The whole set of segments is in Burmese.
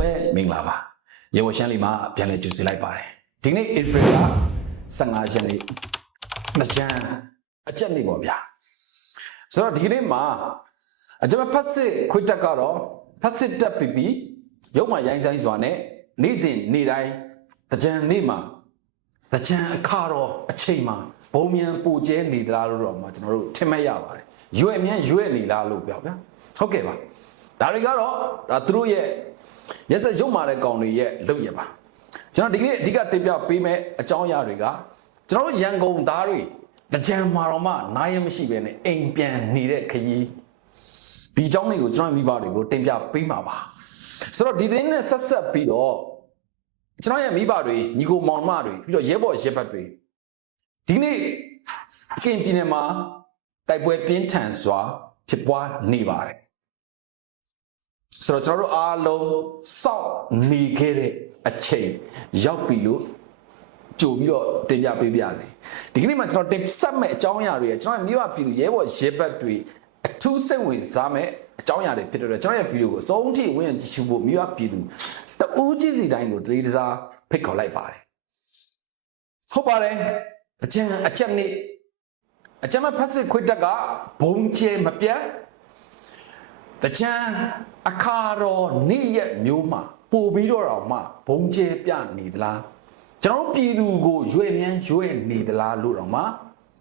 လုံးပဲမင်္ဂလာပါရေဝရှမ်းလေးမှာပြန်လဲကြိုဆိုလိုက်ပါတယ်ဒီနေ့ April က15ရက်နေ့မကြမ်းအချက်နေ့ပေါ့ဗျာဆိုတော့ဒီနေ့မှာအကျွန်မဖတ်စစ်ခွတ်တက်ကတော့ဖတ်စစ်တက်ပြီးပြီးရုပ်မှရိုင်းဆိုင်စွာနဲ့နေ့စဉ်နေ့တိုင်းတကြံနေ့မှာတကြံအခါတော့အချိန်မှာဘုံမြန်ပူကျဲနေသလားလို့တော့မှကျွန်တော်တို့ထင်မှတ်ရပါတယ်ရွယ်မြန်ရွယ်နေလားလို့ပြောဗျာဟုတ်ကဲ့ပါဒါတွေကတော့ဒါသူတို့ရဲ့ ရက်ဆက်ရုပ်မာတဲ့ကောင်တွေရဲ့လုပ်ရပါကျွန်တော်ဒီကနေ့အဓိကတင်ပြပေးမယ့်အကြောင်းအရာတွေကကျွန်တော်တို့ရန်ကုန်သားတွေတကြံမှာတော့မှနားရမရှိပဲနဲ့အိမ်ပြန်နေတဲ့ခရီးဒီအကြောင်းတွေကိုကျွန်တော်မိဘတွေကိုတင်ပြပေးမှာပါဆိုတော့ဒီသတင်းနဲ့ဆက်ဆက်ပြီးတော့ကျွန်တော်ရဲ့မိဘတွေညီကိုမောင်နှမတွေပြီးတော့ရဲဘော်ရဲဘက်တွေဒီနေ့ကင်ပြည်နယ်မှာတိုက်ပွဲပြင်းထန်စွာဖြစ်ပွားနေပါတယ် ဆိုတော့ကျွန်တော်တို့အားလုံးစောင့်နေခဲ့တဲ့အချိန်ရောက်ပြီလို့ကြိုပြီးတော့တင်ပြပေးပြစေဒီကနေ့မှာကျွန်တော်တင်ဆက်မဲ့အကြောင်းအရာတွေကျွန်တော်ရဲ့မိဘပြည်သူရဲဘော်ရဲဘက်တွေအထူးစိတ်ဝင်စားမဲ့အကြောင်းအရာတွေဖြစ်တဲ့အတွက်ကျွန်တော်ရဲ့ဗီဒီယိုကိုအဆုံးထိဝင်ကြည့်ရှုဖို့မိဘပြည်သူတဦးချင်းစီတိုင်းကိုတလေးတစားဖိတ်ခေါ်လိုက်ပါတယ်ဟုတ်ပါတယ်အကျံအချက်နေ့အကျံမဖတ်စစ်ခွတ်တက်ကဘုံကျဲမပြတ်တကြံ အခါတော်နေ့ရက်မျိုးမှာပို့ပြီးတော့တော့မှဘုံကျဲပြနေသလားကျွန်တော်တို့ပြည်သူကိုရွေ့မြန်းရွေ့နေသလားလို့တော့မှ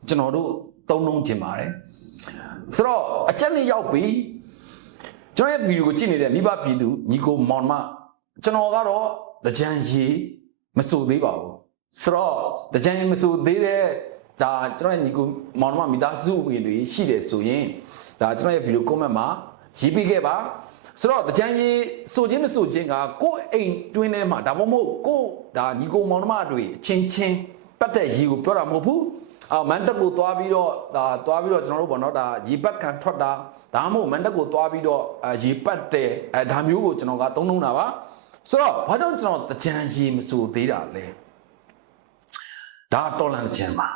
ကျွန်တော်တို့သုံးလုံးကျင်ပါတယ်ဆိုတော့အချက်နေ့ရောက်ပြီကျွန်တော်ရဲ့ဗီဒီယိုကိုကြည့်နေတဲ့မိဘပြည်သူညီကိုမောင်မကျွန်တော်ကတော့တကြံရီမဆိုသေးပါဘူးဆိုတော့တကြံရီမဆိုသေးတဲ့ဒါကျွန်တော်ရဲ့ညီကိုမောင်မမိသားစုဝင်တွေရှိတယ်ဆိုရင်ဒါကျွန်တော်ရဲ့ဗီဒီယို comment မှာရေးပေးခဲ့ပါ ဆိုတော့တကြံကြီးဆိုခြင်းမဆိုခြင်းကကိုယ့်အိမ်တွင်းထဲမှာဒါမှမဟုတ်ကိုယ့်ဒါညီကိုမောင်နှမတွေအချင်းချင်းပတ်တဲ့ရီကိုပြောတာမဟုတ်ဘူးအာမန်တက်ကိုသွားပြီးတော့ဒါသွားပြီးတော့ကျွန်တော်တို့ပေါ့နော်ဒါရေပတ်ခံထွက်တာဒါမှမဟုတ်မန်တက်ကိုသွားပြီးတော့အာရေပတ်တဲ့အဲဒါမျိုးကိုကျွန်တော်ကသုံးလုံးတာပါဆိုတော့ဘာကြောင့်ကျွန်တော်တကြံရီမဆိုသေးတာလဲဒါတော်လန်ကြံပါ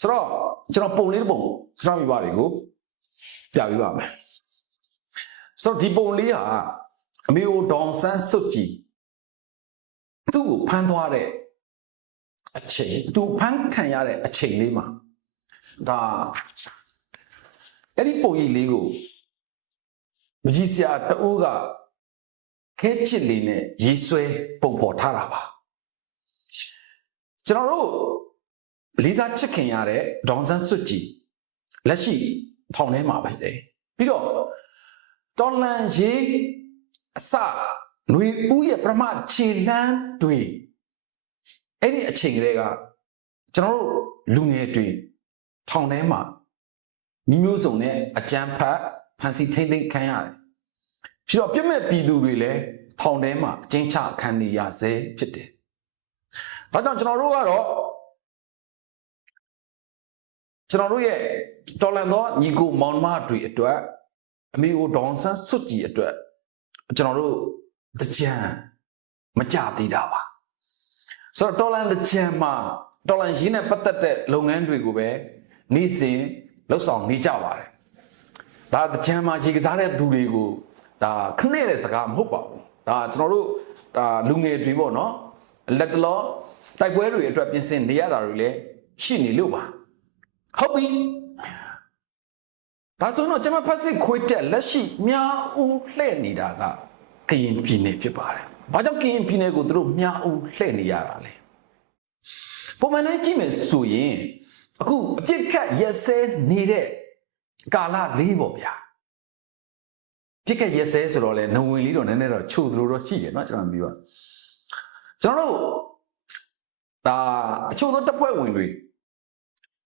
ဆိုတော့ကျွန်တော်ပုံလေးတစ်ပုံကျွန်တော်မိဘတွေကိုပြပေးပါမယ် ဆိုတော့ဒီပုံလေးဟာအမေအိုဒေါန်ဆန်းစွတ်ကြည်သူ့ကိုဖမ်းသွားတဲ့အချိန်သူဖမ်းခံရတဲ့အချိန်လေးမှာဒါအဲ့ဒီပုံရိပ်လေးကိုမကြီးစရာတူကခဲချစ်လေးနဲ့ရေးဆွဲပုံဖော်ထားတာပါကျွန်တော်တို့လေးစားချစ်ခင်ရတဲ့ဒေါန်ဆန်းစွတ်ကြည်လက်ရှိထောင်ထဲမှာပဲတယ်ပြီးတော့ တော်လန်ရေးအစຫນွေဦးရဲ့ပရမခြေလန်းတွေအဲ့ဒီအချိန်ကလေးကကျွန်တော်တို့လူငယ်တွေထောင်ထဲမှာမိမျိုးစုံနဲ့အကြမ်းဖက်ဖန်စီထိမ့်သိမ်းခံရတယ်ပြီးတော့ပြည့်မဲ့ပြည်သူတွေလည်းထောင်ထဲမှာအကျဉ်းချခံနေရဆဲဖြစ်တယ်ဒါကြောင့်ကျွန်တော်တို့ကတော့ကျွန်တော်တို့ရဲ့တော်လန်သောညီကိုမောင်မတွေအတွက် အမေကိုဒေါန်ဆန်းစွတ်ကြည်အတွက်ကျွန်တော်တို့တကြံမကြသေးတာပါဆိုတော့တော်လန်တကြံမှာတော်လန်ရင်းနဲ့ပတ်သက်တဲ့လုပ်ငန်းတွေကိုပဲနေ့စဉ်လှုပ်ဆောင်နေကြပါတယ်ဒါတကြံမှာရေကစားတဲ့သူတွေကိုဒါခနဲ့တဲ့စကားမဟုတ်ပါဘူးဒါကျွန်တော်တို့ဒါလူငယ်တွေပေါ့နော်လက်တလောတိုက်ပွဲတွေအတွက်ပြင်ဆင်နေရတာတွေလည်းရှိနေလို့ပါဟုတ်ပြီ ဒါဆိုတော့ကျွန်မဖတ်စစ်ခွေးတက်လက်ရှိမြားဦးလှဲ့နေတာကကရင်ပြည်နယ်ဖြစ်ပါတယ်။ဘာကြောင့်ကရင်ပြည်နယ်ကိုသူတို့မြားဦးလှဲ့နေရတာလဲ။ပုံမှန်နဲ့ကြည့်မယ်ဆိုရင်အခုအပြစ်ခတ်ရက်စဲနေတဲ့ကာလလေးပေါ့ဗျာ။ပြစ်ခတ်ရက်စဲဆိုတော့လေနဝင်လေးတော့နည်းနည်းတော့ချို့သလိုတော့ရှိတယ်เนาะကျွန်တော်ပြီးတော့ကျွန်တော်တို့ဒါအချို့သောတပ်ဖွဲ့ဝင်တွေ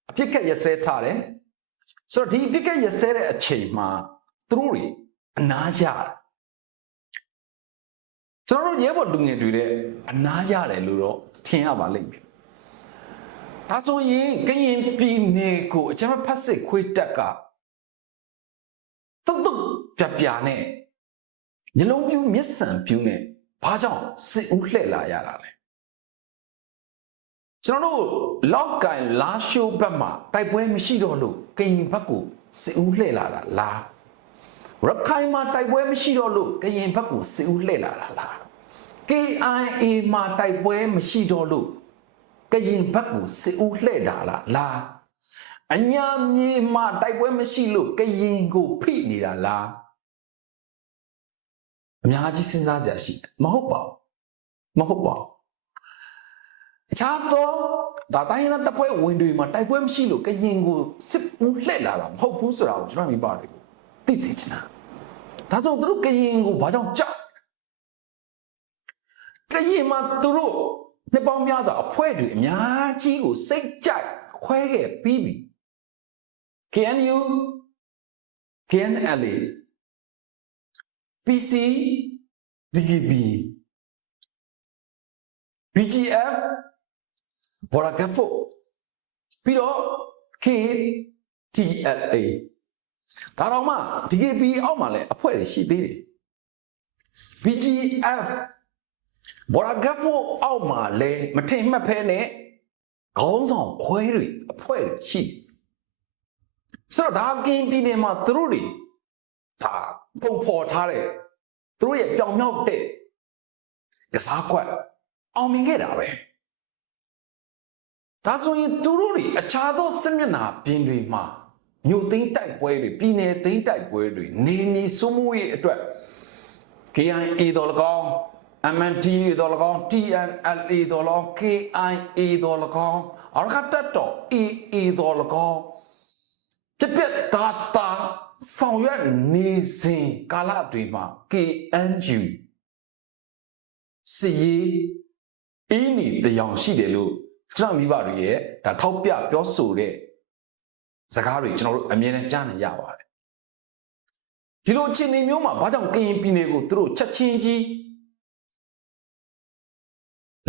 အပြစ်ခတ်ရက်စဲထားတယ် ဆိုတော့ဒီပြစ်ကက်ရစဲတဲ့အချိန်မှာသူတို့တွေအနားရတယ်ကျွန်တော်တို့ရဲဘော်လူငယ်တွေလည်းအနားရတယ်လို့တော့ထင်ရပါလိမ့်မယ်ဒါဆိုရင်ကရင်ပြည်နယ်ကိုအကြမ်းဖက်စစ်ခွေးတက်ကတုတ်တုတ်ပြပြနဲ့ညလုံးပြူးမျက်စံပြူးနဲ့ဘာကြောင့်စစ်ဦးလှည့်လာရတာလဲ ကျွန်တော်တို့လောက်ကန်လာရှိုးဘက်မှာတိုက်ပွဲမရှိတော့လို့ကရင်ဘက်ကိုစစ်ဦးလှည့်လာတာလားဘရခိုင်မှာတိုက်ပွဲမရှိတော့လို့ကရင်ဘက်ကိုစစ်ဦးလှည့်လာတာလား KIA မှာတိုက်ပွဲမရှိတော့လို့ကရင်ဘက်ကိုစစ်ဦးလှည့်တာလားလားအညာမြေမှာတိုက်ပွဲမရှိလို့ကရင်ကိုဖိနေတာလားအများကြီးစဉ်းစားစရာရှိတယ်မဟုတ်ပါဘူးမဟုတ်ပါဘူးအ ခြားသောဒါတိုင်းရင်းသားတပ်ဖွဲ့ဝင်တွေမှာတိုက်ပွဲမရှိလို့ကရင်ကိုစစ်ဦးလှည့်လာတာမဟုတ်ဘူးဆိုတာကိုကျွန်တော်မိပါတယ်သိစေချင်တာဒါဆိုသူတို့ကရင်ကိုဘာကြောင့်ကြောက်ကရင်မှာသူတို့နှစ်ပေါင်းများစွာအဖွဲတွေအများကြီးကိုစိတ်ကြိုက်ခွဲခဲ့ပြီးပြီ KNU KNLA PC DGB BGF ဘောရကဖို့ပြီးတော့ KTLA ဒါတော့မှ DGB အောက်မှာလည်းအဖွဲ့တွေရှိသေးတယ် BGF ဘော်ရာဂတ်ဖို့အောက်မှာလဲမထင်မှတ်ဖဲနဲ့ခေါင်းဆောင်ခွဲတွေအဖွဲ့တွေရှိတယ်ဆိုတော့ဒါကင်းပြည်နယ်မှာသူတို့တွေဒါပုံဖော်ထားတဲ့သူတို့ရဲ့ပြောင်မြောက်တဲ့ကစားကွက်အောင်မြင်ခဲ့တာပဲ ဒါဆိုရင်သူတို့တွေအခြားသောစစ်မျက်နှာပြင်တွေမှာမြို့သိမ်းတိုက်ပွဲတွေပြည်နယ်သိမ်းတိုက်ပွဲတွေနေမီစိုးမိုးရေးအတွက် KIA တော်၎င်း MNDA တော်၎င်း TNLA တော်၎င်း KIA တော်၎င်းအရခတ်တော် AA တော်၎င်းပြက်ပြက်သားသားဆောင်ရွက်နေစဉ်ကာလတွေမှာ KNU စီရေးအင်းနီတရားရှိတယ်လို့ ကျွန်တော်မိဘတွေရဲ့ဒါထောက်ပြပြောဆိုတဲ့စကားတွေကျွန်တော်တို့အမြဲတမ်းကြားနေရပါတယ်ဒီလိုအခြေအနေမျိုးမှာဘာကြောင့်ကရင်ပြည်နယ်ကိုသူတို့ချက်ချင်းကြီး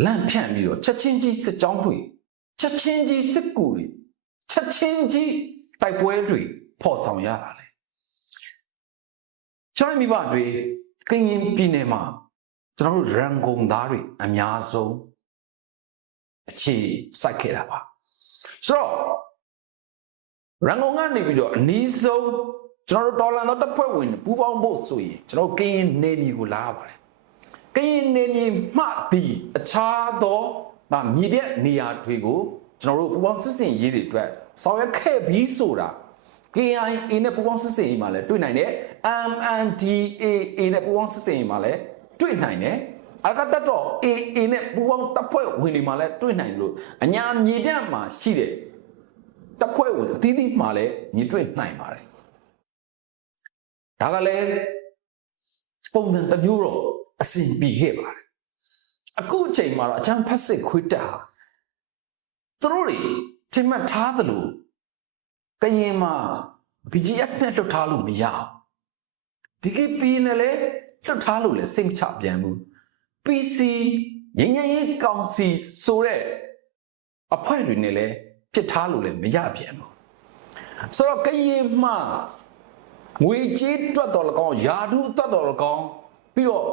လန့်ဖြန့်ပြီးတော့ချက်ချင်းကြီးစစ်ကြောင်းတွေချက်ချင်းကြီးစစ်ကူတွေချက်ချင်းကြီးတိုက်ပွဲတွေဖော်ဆောင်ရတာလေကျွန်တော်မိဘတွေကရင်ပြည်နယ်မှာကျွန်တော်တို့ရန်ကုန်သားတွေအများဆုံး အခြေစိုက်ခဲ့တာပါဆိုတော့ရန်ကုန်ကနေပြီးတော့အနည်းဆုံးကျွန်တော်တို့တော်လန်တော့တပ်ဖွဲ့ဝင်ပူးပေါင်းဖို့ဆိုရင်ကျွန်တော်ကရင်နေပြည်ကိုလာရပါတယ်ကရင်နေပြည်မှဒီအခြားသောဗာမြေပြက်နေရာတွေကိုကျွန်တော်တို့ပူးပေါင်းစစ်စင်ရေးတွေအတွက်ဆောင်ရွက်ခဲ့ပြီးဆိုတာ KIA နဲ့ပူးပေါင်းစစ်စင်ရေးမှာလည်းတွေ့နိုင်တယ် MNDAA နဲ့ပူးပေါင်းစစ်စင်ရေးမှာလည်းတွေ့နိုင်တယ် အကတတော့ AA နဲ့ပူးပေါင်းတပ်ဖွဲ့ဝင်တွေမှာလည်းတွေ့နိုင်တယ်လို့အညာမြေပြန့်မှာရှိတဲ့တပ်ဖွဲ့ဝင်အသီးသီးမှာလည်းညီတွေ့နိုင်ပါတယ်ဒါကလည်းပုံစံတစ်မျိုးတော့အဆင်ပြေခဲ့ပါတယ်အခုအချိန်မှာတော့အချမ်းဖက်စစ်ခွေးတက်ဟာသူတို့တွေထင်မှတ်ထားသလိုကရင်မှာ BGF နဲ့လွတ်ထားလို့မရအောင် DKP နဲ့လည်းလွတ်ထားလို့လည်းစိတ်မချပြန်ဘူး PC ငញ្ញရေးကောင်စီဆိုတဲ့အဖွဲ့တွေနဲ့လည်းဖြစ်ထားလို့လည်းမရပြန်ဘူးဆိုတော့ကရင်မှာငွေကြေးတွက်တော်လကောင်ယာဓုတွက်တော်လကောင်ပြီးတော့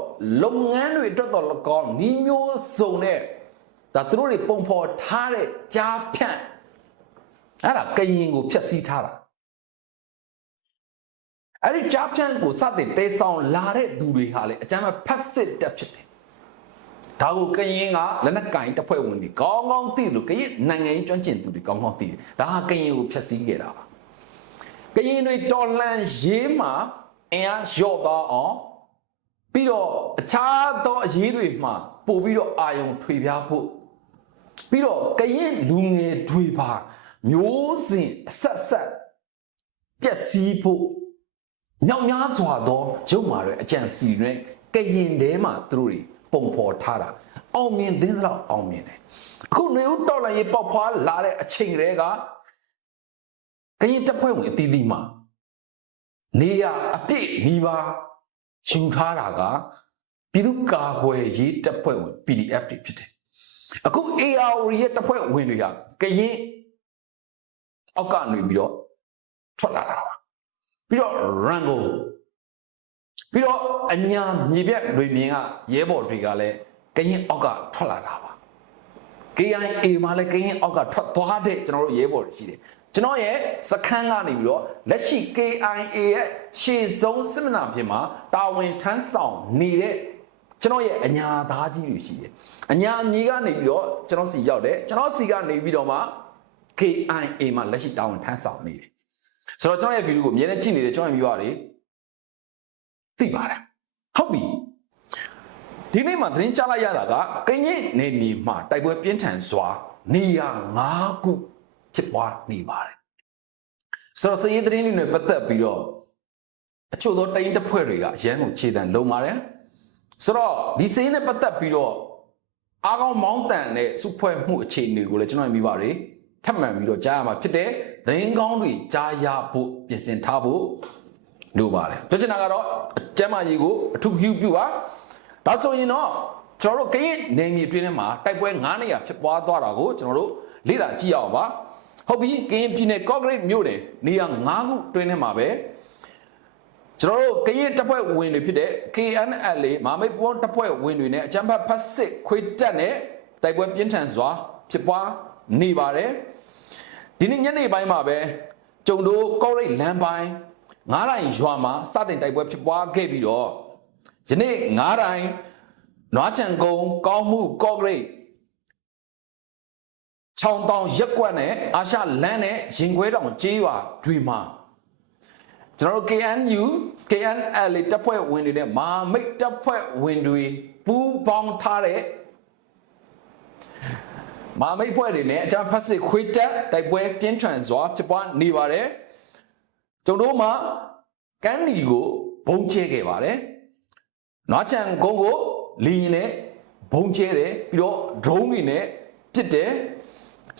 လုပ်ငန်းတွေတွက်တော်လကောင်နီးမျိုးစုံနဲ့ဒါသူတို့တွေပုံဖော်ထားတဲ့ကြားဖြန့်အဲ့ဒါကရင်ကိုဖျက်ဆီးထားတာအဲ့ဒီကြားဖြန့်ကိုစတင်တဲဆောင်လာတဲ့သူတွေဟာလေအကြမ်းဖက်စစ်တက်ဖြစ်တယ် ဒါကိုကရင်ကလက်နက်ကင်တပ်ဖွဲ့ဝင်တွေကောင်းကောင်းသိလို့ကရင်နိုင်ငံရေးကျွမ်းကျင်သူတွေကောင်းကောင်းသိတယ်ဒါဟာကရင်ကိုဖျက်ဆီးခဲ့တာပါကရင်တွေတော်လန်ရေးမှာအင်အားလျော့သွားအောင်ပြီးတော့အခြားသောအရေးတွေမှာပို့ပြီးတော့အာယုံထွေပြားဖို့ပြီးတော့ကရင်လူငယ်တွေပါမျိုးစဉ်အဆက်ဆက်ပျက်စီးဖို့မြောက်များစွာသောရုပ်မာတွေအကြံစီတွေကရင်ထဲမှာသူတို့တွေ ပုံဖော်ထားတာအောင်မြင်သင်းတော့အောင်မြင်တယ်အခုနေဦးတော်လည်းရေပေါက်ဖွာလာတဲ့အချိန်တွေကကရင်တပ်ဖွဲ့ဝင်အသီးသီးမှာနေရအပြည့်နီးပါးယူထားတာကပြည်သူ့ကာကွယ်ရေးတပ်ဖွဲ့ဝင် PDF တွေဖြစ်တယ်အခု AR ရဲ့တပ်ဖွဲ့ဝင်တွေကကရင်အောက်ကနေပြီးတော့ထွက်လာတာပါပြီးတော့ Rango ပြီးတော့အညာမြေပြက်တွေမြင်ကရဲဘော်တွေကလည်းကရင်အောက်ကထွက်လာတာပါ KIA မှာလည်းကရင်အောက်ကထွက်သွားတဲ့ကျွန်တော်တို့ရဲဘော်တွေရှိတယ်ကျွန်တော်ရဲ့စခန်းကနေပြီးတော့လက်ရှိ KIA ရဲ့ရှေ့ဆုံးစစ်မနာပြင်မှာတာဝန်ထမ်းဆောင်နေတဲ့ကျွန်တော်ရဲ့အညာသားကြီးတွေရှိတယ်။အညာမြေကနေပြီးတော့ကျွန်တော်စီရောက်တယ်ကျွန်တော်စီကနေပြီးတော့မှ KIA မှာလက်ရှိတာဝန်ထမ်းဆောင်နေတယ်။ဆိုတော့ကျွန်တော်ရဲ့ဗီဒီယိုကိုအမြဲတမ်းကြည့်နေတဲ့ကျွန်တော်ရဲ့မျိုးတွေ သိပါတယ်။ဟုတ်ပြီ။ဒီနေ့မှာသတင်းကြားလိုက်ရတာကကရင်နေမြေမှာတိုက်ပွဲပြင်းထန်စွာနေရာ၅ခုဖြစ်ပွားနေပါတယ်ဆိုတော့စည်ရေးသတင်းတွေနဲ့ပတ်သက်ပြီးတော့အချို့သောတိုင်းတပ်ဖွဲ့တွေကအရန်ကိုခြေတံလုံပါတယ်ဆိုတော့ဒီစည်ရေးနဲ့ပတ်သက်ပြီးတော့အားကောင်းမောင်းတန်တဲ့စုဖွဲ့မှုအခြေအနေကိုလည်းကျွန်တော်မြင်ပါတယ်ထပ်မံပြီးတော့ကြားရမှာဖြစ်တဲ့သတင်းကောင်းတွေကြားရဖို့ပြင်ဆင်ထားဖို့ လိုပါတယ်ပြောချင်တာကတော့အကျမ်းမာရေးကိုအထူးပြုပြုပါဒါဆိုရင်တော့ကျွန်တော်တို့ကရင်နေမြေအတွင်းထဲမှာတိုက်ပွဲ9နေရာဖြစ်ပွားသွားတာကိုကျွန်တော်တို့လေ့လာကြည့်အောင်ပါဟုတ်ပြီကရင်ပြည်နယ်ကော့ဂရိတ်မြို့နယ်နေရာ9ခုတွင်းထဲမှာပဲကျွန်တော်တို့ကရင်တပ်ဖွဲ့ဝင်တွေဖြစ်တဲ့ KNL မာမိတ်ပွန်းတပ်ဖွဲ့ဝင်တွေနဲ့အကြမ်းဖက်ဖက်စစ်ခွေတက်နဲ့တိုက်ပွဲပြင်းထန်စွာဖြစ်ပွားနေပါတယ်ဒီနေ့ညနေပိုင်းမှာပဲကျုံတို့ကော့ဂရိတ်လမ်းပိုင်း ငားတိုင်းရွာမှာစတင်တိုက်ပွဲဖြစ်ပွားခဲ့ပြီးတော့ယနေ့ငားတိုင်းနွားချံကုန်းကောင်းမှုကော့ဂရိတ်ချောင်းတောင်ရက်ကွက်နဲ့အာရှလန်းနဲ့ရင်ခွဲတောင်ကျေးရွာတွေမှာကျွန်တော်တို့ KNU KNL တပ်ဖွဲ့ဝင်တွေနဲ့မာမိတ်တပ်ဖွဲ့ဝင်တွေပူးပေါင်းထားတဲ့မာမိတ်ဖွဲ့တွေနဲ့အကြမ်းဖက်စစ်ခွေးတက်တိုက်ပွဲပြင်းထန်စွာဖြစ်ပွားနေပါတယ် ကျွန်တော်တို့မှာကန်းနီကိုဘုံကျဲခဲ့ပါတယ်နွားချံကုန်းကိုလီရင်နဲ့ဘုံကျဲတယ်ပြီးတော့ drone တွေနဲ့ပစ်တယ်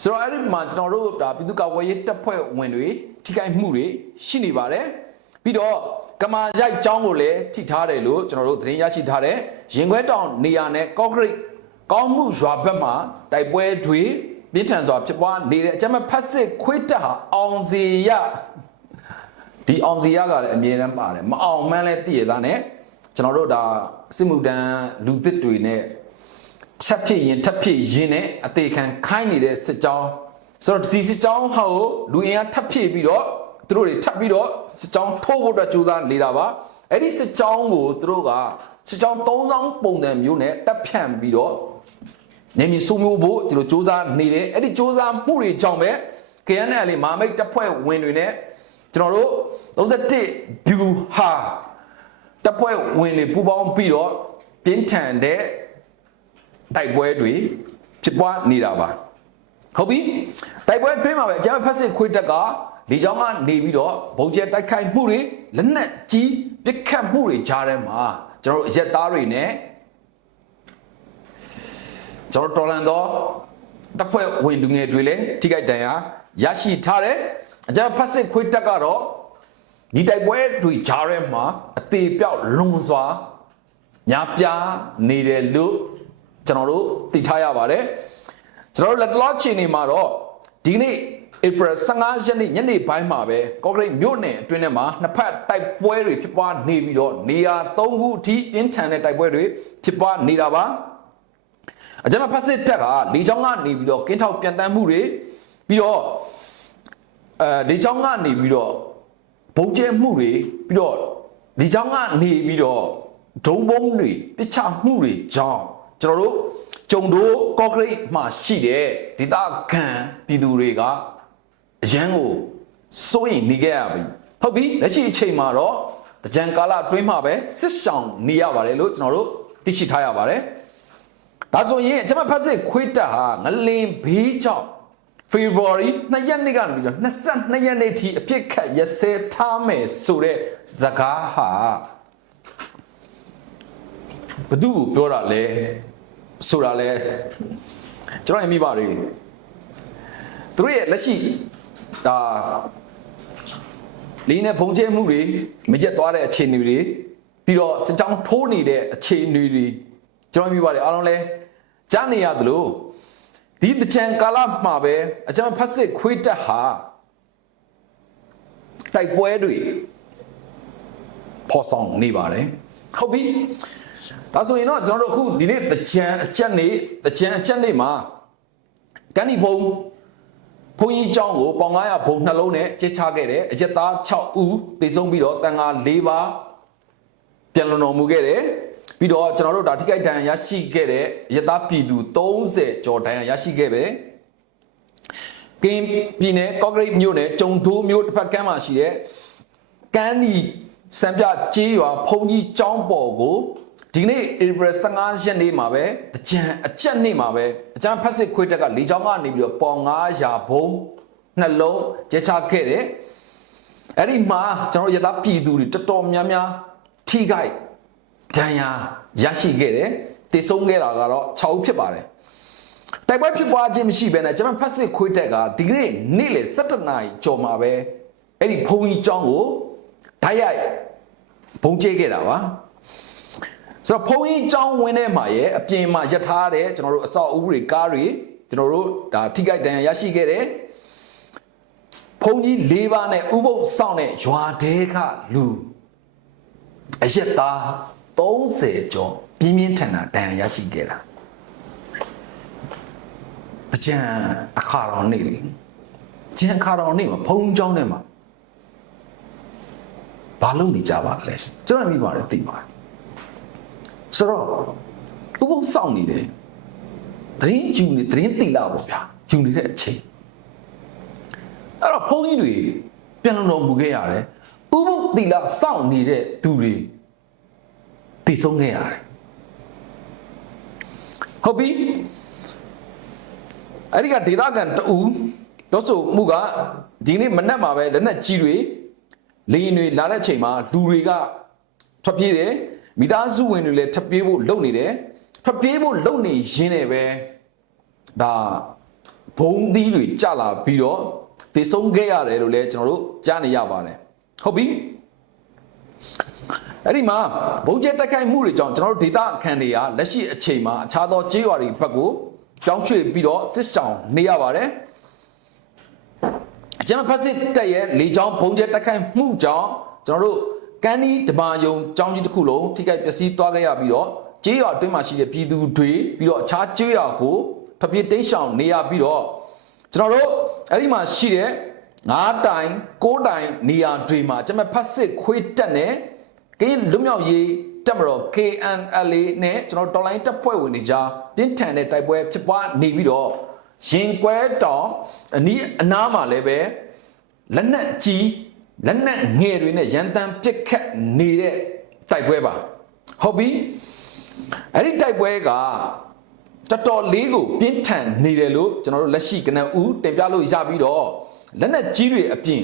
ဆိုတော့အဲ့ဒီမှာကျွန်တော်တို့ဒါပြည်သူ့ကာကွယ်ရေးတပ်ဖွဲ့ဝင်တွေထိခိုက်မှုတွေရှိနေပါတယ်ပြီးတော့ကမာရိုက်ចောင်းကိုလည်းထိထားတယ်လို့ကျွန်တော်တို့သတင်းရရှိထားတယ်ရင်ခွဲတောင်နေရာနဲ့ကော့ဂရိတ်ကောင်းမှုရွာဘက်မှာတိုက်ပွဲတွေပြင်းထန်စွာဖြစ်ပွားနေတဲ့အကြမ်းဖက်စစ်ခွေးတက်ဟာအောင်စီရ ဒီအောင်စီရကလည်းအမြဲတမ်းပါတယ်မအောင်မှန်းလဲတည်ရသားနဲ့ကျွန်တော်တို့ဒါစစ်မှုတန်းလူသစ်တွေနဲ့ထပ်ဖြစ်ရင်ထပ်ဖြစ်ရင်နဲ့အသေးခံခိုင်းနေတဲ့စစ်ကြောင်းဆိုတော့ဒီစစ်ကြောင်းဟာကိုလူအင်အားထပ်ဖြစ်ပြီးတော့သူတို့တွေထပ်ပြီးတော့စစ်ကြောင်းထိုးဖို့အတွက်ကြိုးစားနေတာပါအဲ့ဒီစစ်ကြောင်းကိုသူတို့ကစစ်ကြောင်း၃ဆောင်ပုံစံမျိုးနဲ့တပ်ဖြန့်ပြီးတော့နေမီစုံမျိုးဖို့ဒီလိုစ조사နေတယ်အဲ့ဒီစ조사မှုတွေကြောင့်ပဲ KNL လေးမာမိတ်တပ်ဖွဲ့ဝင်တွေနဲ့ ကျွန်တော်တို့31 view ဟာတပ်ဖွဲ့ဝင်တွေပူးပေါင်းပြီးတော့ပြင်းထန်တဲ့တိုက်ပွဲတွေဖြစ်ပွားနေတာပါဟုတ်ပြီတိုက်ပွဲအတွင်းမှာပဲအကြမ်းဖက်စစ်ခွေးတက်ကလေကြောင်းကနေပြီးတော့ဘုံကျဲတိုက်ခိုက်မှုတွေလက်နက်ကြီးပစ်ခတ်မှုတွေကြားထဲမှာကျွန်တော်တို့ရက်သားတွေနဲ့ကျွန်တော်တော်လန်တော့တပ်ဖွဲ့ဝင်လူငယ်တွေလည်းထိခိုက်ဒဏ်ရာရရှိထားတယ် အကြမ်းဖက်စစ်ခွေးတက်ကတော့ဒီတိုက်ပွဲတွေကြားထဲမှာအသေးပြောက်လွန်စွာများပြားနေတယ်လို့ကျွန်တော်တို့သိထားရပါတယ်ကျွန်တော်တို့လက်တလောချီနေမှာတော့ဒီနေ့ April 15ရက်နေ့ညနေပိုင်းမှာပဲကော့ဂရိတ်မြို့နယ်အတွင်းထဲမှာနှစ်ဖက်တိုက်ပွဲတွေဖြစ်ပွားနေပြီးတော့နေရာ၃ခုအထိပြင်းထန်တဲ့တိုက်ပွဲတွေဖြစ်ပွားနေတာပါအကြမ်းဖက်စစ်တပ်ကလေကြောင်းကနေပြီးတော့ကင်းထောက်ပြန်တမ်းမှုတွေပြီးတော့ အဲလေကြောင်းကနေပြီးတော့ဘုံကျဲမှုတွေပြီးတော့လေကြောင်းကနေပြီးတော့ဒုံဘုံတွေပစ်ချမှုတွေကြောင့်ကျွန်တော်တို့ကျုံတို့ကော့ဂရိတ်မှာရှိတဲ့ဒေသခံပြည်သူတွေကအရန်ကိုစိုးရင်နေခဲ့ရပြီဟုတ်ပြီလက်ရှိအချိန်မှာတော့တကြံကာလအတွင်းမှာပဲစစ်ဆောင်နေရပါတယ်လို့ကျွန်တော်တို့သိရှိထားရပါတယ်ဒါဆိုရင်အချက်ဖတ်စစ်ခွေးတက်ဟာငလင်ဘေးကြောင့် February 2ရက်နေ့ကနေပြီးတော့22ရက်နေ့ထိအပြစ်ခတ်ရစဲထားမယ်ဆိုတဲ့ဇကားဟာဘသူ့ကိုပြောတာလဲဆိုတာလဲကျွန်တော်ရင်မိပါလေသူတို့ရဲ့လက်ရှိဒါလင်းနဲ့ဘုံကျဲမှုတွေမကျက်သွားတဲ့အခြေအနေတွေပြီးတော့စစ်ကြောင်းထိုးနေတဲ့အခြေအနေတွေကျွန်တော်မြင်ပါတယ်အားလုံးလဲကြားနေရသလို ဒီတချံကာလမှာပဲအကြံဖတ်စစ်ခွေးတက်ဟာတိုက်ပွဲတွေပေါ်ဆောင်နေပါတယ်ဟုတ်ပြီဒါဆိုရင်တော့ကျွန်တော်တို့အခုဒီနေ့တကြံအချက်နေတကြံအချက်နေမှာကန်ဒီဘုံဘုန်းကြီးကျောင်းကိုပေါင်900ဘုံနှလုံးနဲ့ကျစ်ချခဲ့တယ်အရက်သား6ဦးတည်ဆုံးပြီးတော့တန်ဃာ4ပါးပြန်လွန်တော်မူခဲ့တယ် ပြီးတော့ကျွန်တော်တို့ဒါထိခိုက်ဒဏ်ရာရရှိခဲ့တဲ့ရသားပြည်သူ30ကျော်ဒဏ်ရာရရှိခဲ့ပဲကင်းပြည်နယ်ကော့ဂရိတ်မြို့နယ်ကျုံဒိုးမြို့တစ်ဖက်ကမ်းမှာရှိတဲ့ကန်းဒီစံပြကျေးရွာဖုန်ကြီးကျောင်းပေါ်ကိုဒီနေ့ဧပြီ15ရက်နေ့မှာပဲအကြံအကြက်နေ့မှာပဲအကြံဖက်စစ်ခွေးတက်ကလေချောင်းကနေပြီးတော့ပေါင်900ဘုံနှလုံးကျချခဲ့တယ်အဲ့ဒီမှာကျွန်တော်ရသားပြည်သူတွေတော်တော်များများထိခိုက် ဒဏ်ရာရရှိခဲ့တယ်တည်ဆုံးခဲ့တာကတော့6ဦးဖြစ်ပါတယ်တိုက်ပွဲဖြစ်ပွားခြင်းမရှိဘဲနဲ့ကျွန်တော်ဖက်စစ်ခွေးတက်ကဒီကနေ့နေ့လေ17နာရီကျော်မှာပဲအဲ့ဒီဘုံကြီးကျောင်းကိုဓာတ်ရိုက်ဘုံကျဲခဲ့တာပါဆိုတော့ဘုံကြီးကျောင်းဝင်းထဲမှာရဲ့အပြင်မှာယထားတဲ့ကျွန်တော်တို့အဆောက်အဦတွေကားတွေကျွန်တော်တို့ဒါထိခိုက်ဒဏ်ရာရရှိခဲ့တယ်ဘုံကြီး၄ပါးနဲ့ဥပုပ်ဆောင်တဲ့ရွာတဲကလူအရက်သား 30ကျော်ပြင်းပြင်းထန်ထန်ဒဏ်ရာရရှိခဲ့တာအကျန်အခါတော်နေလေကျန်အခါတော်နေမှာဘုံကျောင်းထဲမှာဘာလုပ်နေကြပါလဲကျွန်တော်မိပါတယ်သိပါတယ်ဆိုတော့ဥပုပ်ဆောင်နေတယ်သတင်းယူနေသတင်းသိလာပေါ့ဗျာယူနေတဲ့အချိန်အဲ့တော့ဘုန်းကြီးတွေပြန်လုံတော်မူခဲ့ရတယ်ဥပုပ်သီလစောင့်နေတဲ့သူတွေ တည်ဆုံးခဲ့ရတယ်ဟုတ်ပြီအဲ့ဒီကဒေသခံတူပြောဆိုမှုကဒီနေ့မနက်မှာပဲလက်နက်ကြီးတွေလေရင်တွေလာတဲ့ချိန်မှာလူတွေကထွက်ပြေးတယ်မိသားစုဝင်တွေလည်းထပ်ပြေးဖို့လုပ်နေတယ်ထပ်ပြေးဖို့လုပ်နေရင်းနဲ့ပဲဒါဘုံသီးတွေကြလာပြီးတော့တည်ဆုံးခဲ့ရတယ်လို့လည်းကျွန်တော်တို့ကြားနေရပါတယ်ဟုတ်ပြီ အဲ့ဒီမှာဘုံကျဲတက်ခိုက်မှုတွေကြောင့်ကျွန်တော်တို့ဒေတာအခန်တွေကလက်ရှိအချိန်မှာအခြားသောကြေးရွာတွေဘက်ကိုကြောင်းရွှေ့ပြီးတော့စစ်ဆောင်နေရပါတယ်အကျမ်းဖက်စစ်တက်ရဲ့လေချောင်းဘုံကျဲတက်ခိုက်မှုကြောင့်ကျွန်တော်တို့ကန်းဒီဓမာယုံကျောင်းကြီးတစ်ခုလုံးထိခိုက်ပျက်စီးသွားခဲ့ရပြီးတော့ကြေးရွာအတွင်းမှာရှိတဲ့ပြည်သူတွေပြီးတော့အခြားကြေးရွာကိုဖပြေးတိန့်ရှောင်နေရပြီးတော့ကျွန်တော်တို့အဲ့ဒီမှာရှိတဲ့ 9တိုင်6တိုင်နေရာတွေမှာကျွန်မဖက်စစ်ခွေးတက်နဲ့ကင်းလွတ်မြောက်ရေးတက်မတော် KNLA နဲ့ကျွန်တော်တော်လိုင်းတပ်ဖွဲ့ဝင်တွေကြားပြင်းထန်တဲ့တိုက်ပွဲဖြစ်ပွားနေပြီးတော့ရင်ကွဲတောင်အနီးအနားမှာလည်းပဲလက်နက်ကြီးလက်နက်ငယ်တွေနဲ့ရန်တမ်းပစ်ခတ်နေတဲ့တိုက်ပွဲပါဟုတ်ပြီအဲ့ဒီတိုက်ပွဲကတော်တော်လေးကိုပြင်းထန်နေတယ်လို့ကျွန်တော်တို့လက်ရှိကနဦးတင်ပြလို့ရပြီးတော့ လက်နက်ကြီးတွေအပြင်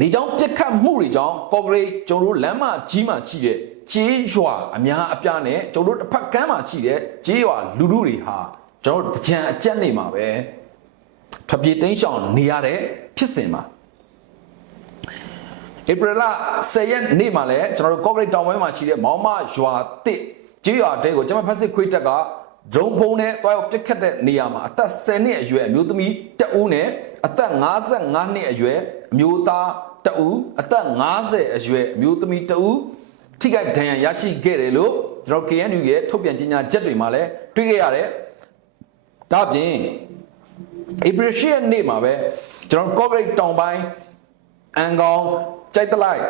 လေကြောင်းပြစ်ခတ်မှုတွေကြောင့်ကော်ပိုရေးကျွန်တော်တို့လမ်းမကြီးမှာရှိတဲ့ကြေးရွာအများအပြားနဲ့ကျွန်တော်တို့တစ်ဖက်ကမ်းမှာရှိတဲ့ကြေးရွာလူလူတွေဟာကျွန်တော်တို့ကြံအကြက်နေမှာပဲဖပြေးတိန်းရှောင်နေရတဲ့ဖြစ်စဉ်မှာဧပြီလ10ရက်နေ့မှာလည်းကျွန်တော်တို့ကော့ဂရိတ်တောင်ပိုင်းမှာရှိတဲ့မောင်မရွာတစ်ကြေးရွာတဲကိုကျွန်မဖက်စစ်ခွေးတက်က ဒုံဖုံးနဲ့တွားရောက်ပြစ်ခတ်တဲ့နေရာမှာအသက်10နှစ်အရွယ်အမျိုးသမီးတဦးနဲ့အသက်55နှစ်အရွယ်အမျိုးသားတဦးအသက်50အရွယ်အမျိုးသမီးတဦးထိခိုက်ဒဏ်ရာရရှိခဲ့တယ်လို့ကျွန်တော် KNU ရဲ့ထုတ်ပြန်ကြေညာချက်တွေမှာလည်းတွေ့ခဲ့ရတယ်။ဒါပြင်ဧပြီ10ရက်နေ့မှာပဲကျွန်တော်ကော့ဂရိတ်တောင်ပိုင်းအန်ကောင်ကြိုက်တလိုက်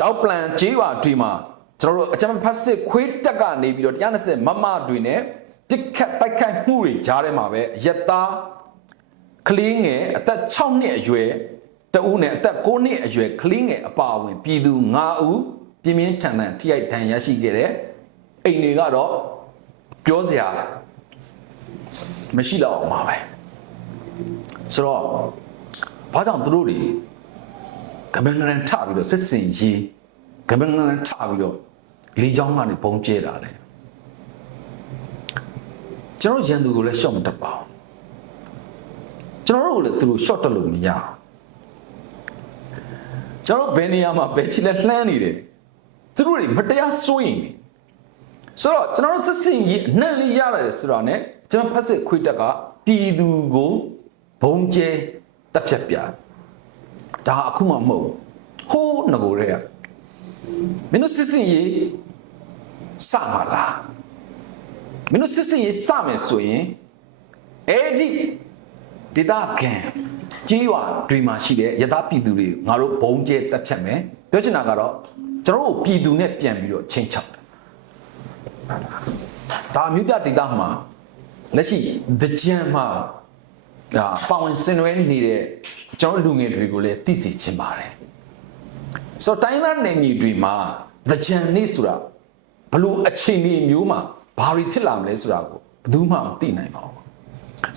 တောက်ပလန်ကြေးရွာတွေမှာ ကျွန်တော်တို့အကြမ်းဖက်စစ်ခွေးတက်ကနေပြီးတော့120မမတွေနဲ့တစ်ခတ်တိုက်ခိုက်မှုတွေကြားထဲမှာပဲရက်သားကလေးငယ်အသက်6နှစ်အရွယ်တဦးနဲ့အသက်9နှစ်အရွယ်ကလေးငယ်အပါအဝင်ပြည်သူ9ဦးပြင်းပြင်းထန်ထန်ထိခိုက်ဒဏ်ရာရရှိခဲ့တဲ့အိမ်တွေကတော့ပြောစရာမရှိတော့အောင်ပါပဲဆိုတော့ဘာကြောင့်သူတို့တွေကမန်ဂရန်ထပြီးတော့စစ်စင်ရေး ကမန်ဂရန်ထပြီးတော့လေချောင်းကနေပုံကျဲတာလေကျွန်တော်ရန်သူကိုလည်းရှော့မတက်ပါဘူးကျွန်တော်တို့ကိုလည်းသူတို့ရှော့တက်လို့မရဘူးကျွန်တော်ဘယ်နေရာမှာဘယ်ချီလဲလှမ်းနေတယ်သူတို့တွေမတရားစိုးရင်နေဆိုတော့ကျွန်တော်တို့စစ်စင်ရေးအနှံ့လေးရတယ်ဆိုတာ ਨੇ ကျွန်တော်ဖက်စစ်ခွေးတက်ကပြည်သူကိုဘုံကျဲတက်ဖြတ်ပြဒါအခုမှမဟုတ်ဟိုးငကိုရဲက မင်းတို့စစ်စင်ရေးစမှာလားမင်းတို့စစ်စင်ရေးစမယ်ဆိုရင်အဲ့ဒီဒေသခံကြေးရွာတွေမှာရှိတဲ့ရသပြည်သူတွေငါတို့ဘုံကျဲတက်ဖြတ်မယ်ပြောချင်တာကတော့ကျွန်တော်တို့ပြည်သူနဲ့ပြန်ပြီးတော့ချိန်ချောက်တယ်ဒါအမျိုးပြဒေသမှာလက်ရှိဒကြံမှာဒါပါဝင်စင်နွဲနေတဲ့ကျွန်တော်တို့လူငယ်တွေကိုလည်းသိစေချင်ပါတယ် ဆိုတော့တိုင်းသားနယ်မြေတွေမှာဒကြံနေဆိုတာဘလို့အခြေအနေမျိုးမှာဘာတွေဖြစ်လာမလဲဆိုတာကိုဘယ်သူမှမသိနိုင်ပါဘူး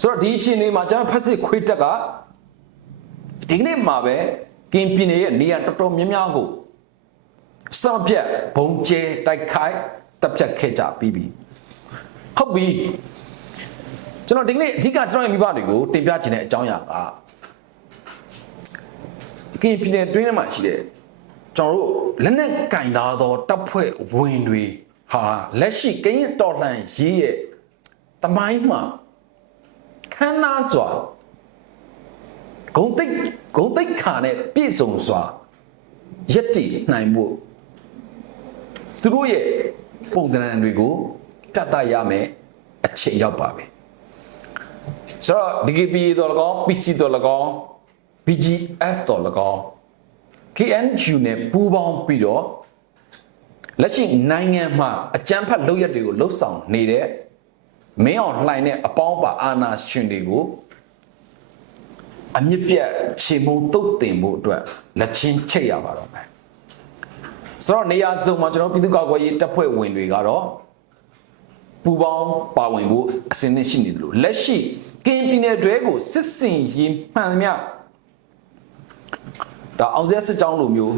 ဆိုတော့ဒီအခြေအနေမှာကျွန်တော်ဖက်စစ်ခွေးတက်ကဒီနေ့မှာပဲကင်ပြည်နယ်ရဲ့နေရာတော်တော်များများကိုစောင့်ပြတ်ဘုံကျဲတိုက်ခိုက်တပ်ဖြတ်ခဲ့ကြပြီးပြီဟုတ်ပြီကျွန်တော်ဒီကနေ့အဓိကကျွန်တော်ရဲ့မိဘတွေကိုတင်ပြခြင်းတဲ့အကြောင်းအရာကကင်ပြည်နယ်တွင်းထဲမှာရှိတဲ့ ကျွန်တော်တို့လက်နက်ကင်သားသောတပ်ဖွဲ့ဝင်တွေဟာလက်ရှိကရင်တော်လှန်ရေးရဲ့တမိုင်းမှာခမ်းနားစွာဂုံတိတ်ဂုံတိတ်ခါနဲ့ပြည့်စုံစွာရက်တည်နိုင်မှုသူတို့ရဲ့ပုံသဏ္ဍာန်တွေကိုပြသရမယ်အချိန်ရောက်ပါပြီဆိုတော့ DKP တော်၎င်း PC တော်၎င်း BGF တော်၎င်း KNU နဲ့ပူးပေါင်းပြီးတော့လက်ရှိနိုင်ငံမှာအကြမ်းဖက်လုပ်ရက်တွေကိုလှုပ်ဆောင်နေတဲ့မင်းအောင်လှိုင်တဲ့အပေါင်းပါအာဏာရှင်တွေကိုအမြင့်ပြတ်ခြေမုံတုတ်တင်ဖို့အတွက်လက်ချင်းချိတ်ရပါတော့မယ်ဆိုတော့နေရာစုံမှာကျွန်တော်ပြည်သူ့ကာကွယ်ရေးတပ်ဖွဲ့ဝင်တွေကတော့ပူပေါင်းပါဝင်ဖို့အစဉ်နဲ့ရှိနေတယ်လို့လက်ရှိကင်းပြည်နယ်တွဲကိုစစ်စင်ရေးမှန်သမျှ ဒါအောင်စရစစ်ကြောင်းလိုမျိုး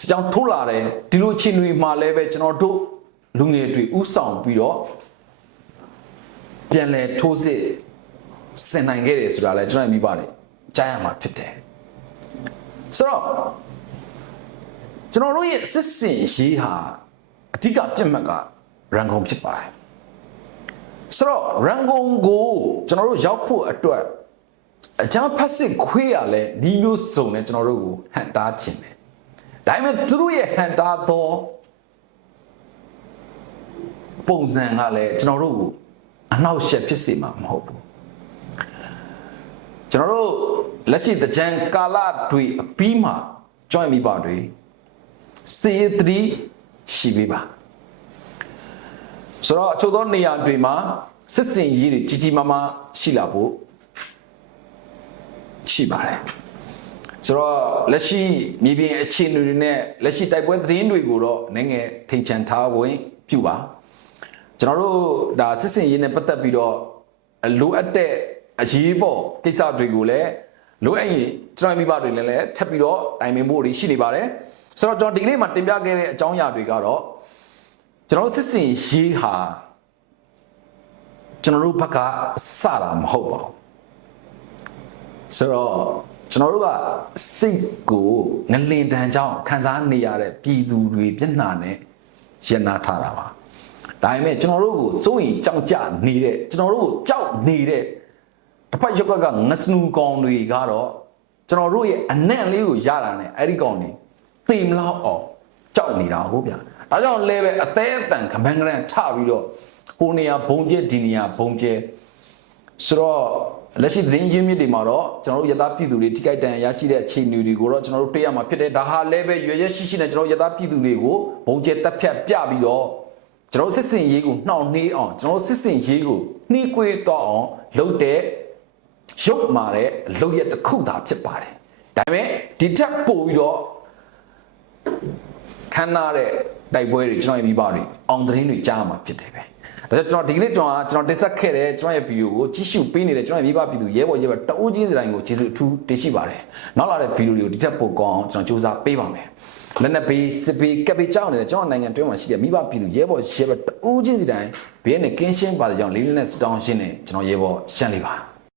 စစ်ကြောင်းထိုးလာတယ်ဒီလိုချင်းတွေမှာလည်းပဲကျွန်တော်တို့လူငယ်တွေဥဆောင်ပြီးတော့ပြန်လဲထိုးစစ်ဆင်နိုင်ခဲ့တယ်ဆိုတာလည်းကျွန်တော်မိပါတယ်ကြားရမှာဖြစ်တယ်ဆိုတော့ကျွန်တော်တို့ရဲ့စစ်စင်ရေးဟာအဓိကပြတ်မှတ်ကရန်ကုန်ဖြစ်ပါတယ်ဆိုတော့ရန်ကုန်ကိုကျွန်တော်တို့ရောက်ဖို့အတွက် အကြမ်းဖက်စစ်ခွေးရလဲဒီမျိုးစုံနဲ့ကျွန်တော်တို့ကိုဟန်တားခြင်းတယ်ဒါပေမဲ့သူတို့ရဲ့ဟန်တားသောပုံစံကလည်းကျွန်တော်တို့ကိုအနှောက်အယှက်ဖြစ်စေမှာမဟုတ်ဘူးကျွန်တော်တို့လက်ရှိတကြံကာလတွေအပြီးမှာကြွမိပါတွေစေတတိရှိပေးပါဆိုတော့အချို့သောနေရာတွေမှာစစ်စင်ရေးတွေကြီးကြီးမားမားရှိလာဖို့ ရှိပါတယ်ဆိုတော့လက်ရှိမြေပြင်အခြေအနေတွေနဲ့လက်ရှိတိုက်ပွဲသတင်းတွေကိုတော့နိုင်ငံထိန်ချန်ထားဝင်ပြုပါကျွန်တော်တို့ဒါစစ်စင်ရေးနဲ့ပတ်သက်ပြီးတော့လိုအပ်တဲ့အရေးပေါ်ကိစ္စတွေကိုလည်းလိုအပ်ရင်ကျွန်တော်မိဘတွေလည်းလည်းထပ်ပြီးတော့တိုင်ပင်ဖို့တွေရှိနေပါတယ်ဆိုတော့ကျွန်တော်ဒီကနေ့မှာတင်ပြခဲ့တဲ့အကြောင်းအရာတွေကတော့ကျွန်တော်စစ်စင်ရေးဟာကျွန်တော်တို့ဘက်ကစတာမဟုတ်ပါဘူး ဆိုတော့ကျွန်တော်တို့ကစိတ်ကိုငလင်တန်ကြောင်းခံစားနေရတဲ့ပြည်သူတွေမျက်နှာနဲ့ရနာထားတာပါဒါပေမဲ့ကျွန်တော်တို့ကိုစိုးရင်ကြောက်ကြနေတဲ့ကျွန်တော်တို့ကိုကြောက်နေတဲ့တစ်ဖက်ရောက်ကကငစနူကောင်တွေကတော့ကျွန်တော်တို့ရဲ့အနံ့လေးကိုရတာနဲ့အဲ့ဒီကောင်တွေသိမလောက်အောင်ကြောက်နေတာဟုတ်ဗျာဒါကြောင့်လဲပဲအသေးအတန်ခမန်းကရန်ထပြီးတော့ဟိုနေရာဘုံကျဲဒီနေရာဘုံကျဲဆိုတော့ လက်ရှိသတင်းရင်းမြစ်တွေမှာတော့ကျွန်တော်တို့ရသပြည်သူတွေထိခိုက်ဒဏ်ရာရရှိတဲ့အခြေအနေတွေကိုတော့ကျွန်တော်တို့တွေ့ရမှာဖြစ်တယ်ဒါဟာလည်းပဲရွယ်ရွယ်ရှိရှိနဲ့ကျွန်တော်တို့ရသပြည်သူတွေကိုဘုံကျဲတက်ဖြတ်ပြပြီးတော့ကျွန်တော်စစ်စင်ရေးကိုနှောင့်နှေးအောင်ကျွန်တော်စစ်စင်ရေးကိုနှီးကွေးတော့အောင်လုပ်တဲ့ရုပ်မာတဲ့လုပ်ရက်တစ်ခုသာဖြစ်ပါတယ်ဒါပေမဲ့ဒီထက်ပိုပြီးတော့ခမ်းနားတဲ့တိုက်ပွဲတွေကျွန်တော်ရဲ့မိဘတွေအောင်သတင်းတွေကြားမှာဖြစ်တယ်ပဲ ဒါကြောင့်ကျွန်တော်ဒီကနေ့ကျွန်တော်ကျွန်တော်တင်ဆက်ခဲ့တဲ့ကျွန်တော်ရဲ့ဗီဒီယိုကိုကြည့်ရှုပေးနေတဲ့ကျွန်တော်ရဲ့မိဘပြည်သူရဲဘော်ရဲဘော်တအုပ်ချင်းစတိုင်းကိုကျေးဇူးအထူးတင်ရှိပါတယ်နောက်လာတဲ့ဗီဒီယိုတွေကိုဒီထက်ပိုကောင်းအောင်ကျွန်တော်စူးစမ်းပေးပါမယ်လက်နက်ပေးစစ်ပေးကပ်ပေးကြောင်းနေတဲ့ကျွန်တော်နိုင်ငံတွင်းမှာရှိတဲ့မိဘပြည်သူရဲဘော်ရဲဘော်တအုပ်ချင်းစတိုင်းဘေးနဲ့ကင်းရှင်းပါတဲ့ကြောင့်လေးလေးနဲ့စတောင်းရှင်းနေကျွန်တော်ရဲဘော်ရှမ်းလေးပါ